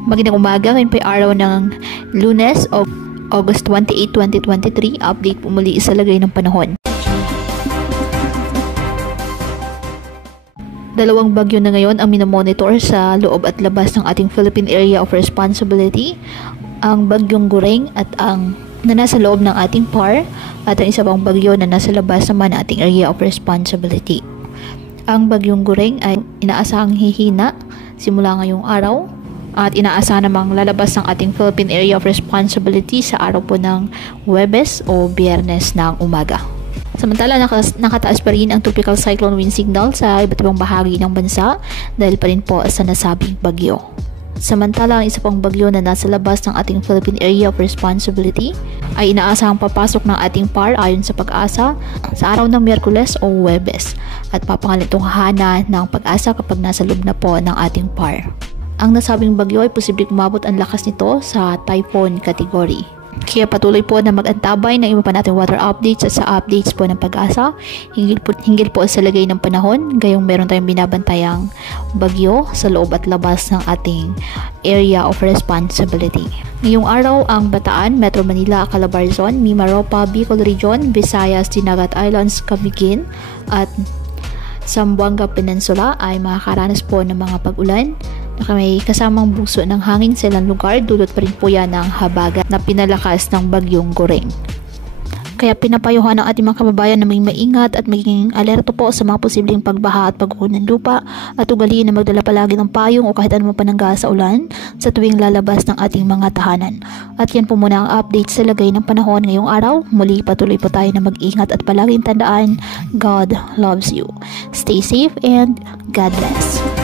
Magandang umaga, ngayon po ay araw ng Lunes, August 28, 2023. Update po muli sa lagay ng panahon. Dalawang bagyo na ngayon ang minomonitor sa loob at labas ng ating Philippine Area of Responsibility. Ang bagyong Gureng at ang na nasa loob ng ating PAR at ang isa pang bagyo na nasa labas naman ng ating Area of Responsibility. Ang bagyong Gureng ay inaasahang hihina simula ngayong araw at inaasahan namang lalabas ng ating Philippine Area of Responsibility sa araw po ng Huwebes o Biyernes ng umaga. Samantala, nakataas pa rin ang tropical cyclone wind signal sa iba't ibang bahagi ng bansa dahil pa rin po sa nasabing bagyo. Samantala, ang isa pang bagyo na nasa labas ng ating Philippine Area of Responsibility ay inaasahang papasok ng ating PAR ayon sa Pag-asa sa araw ng Miyerkules o Huwebes at papangalitong hahana ng Pag-asa kapag nasa loob na po ng ating PAR. Ang nasabing bagyo ay posibleng umabot ang lakas nito sa typhoon category. Kaya patuloy po na mag-antabay ng iba pa nating weather updates at sa updates po ng Pag-asa hinggil po sa lagay ng panahon, gayong meron tayong binabantayang bagyo sa loob at labas ng ating Area of Responsibility. Ngayong araw, ang Bataan, Metro Manila, Calabarzon, Mimaropa, Bicol Region, Visayas, Dinagat Islands, Camiguin at Zamboanga Peninsula ay makakaranas po ng mga pag-ulan na may kasamang bugso ng hangin sa ilang lugar. Dulot pa rin po yan ng habagat na pinalakas ng bagyong Gureng. Kaya pinapayuhan ng ating mga kababayan na may maingat at maging alerto po sa mga posibleng pagbaha at pagguho ng lupa at ugaliin na magdala palagi ng payong o kahit anumang panangga sa ulan sa tuwing lalabas ng ating mga tahanan. At yan po muna ang update sa lagay ng panahon ngayong araw. Muli patuloy po tayo na mag-ingat at palaging tandaan, God loves you. Stay safe and God bless.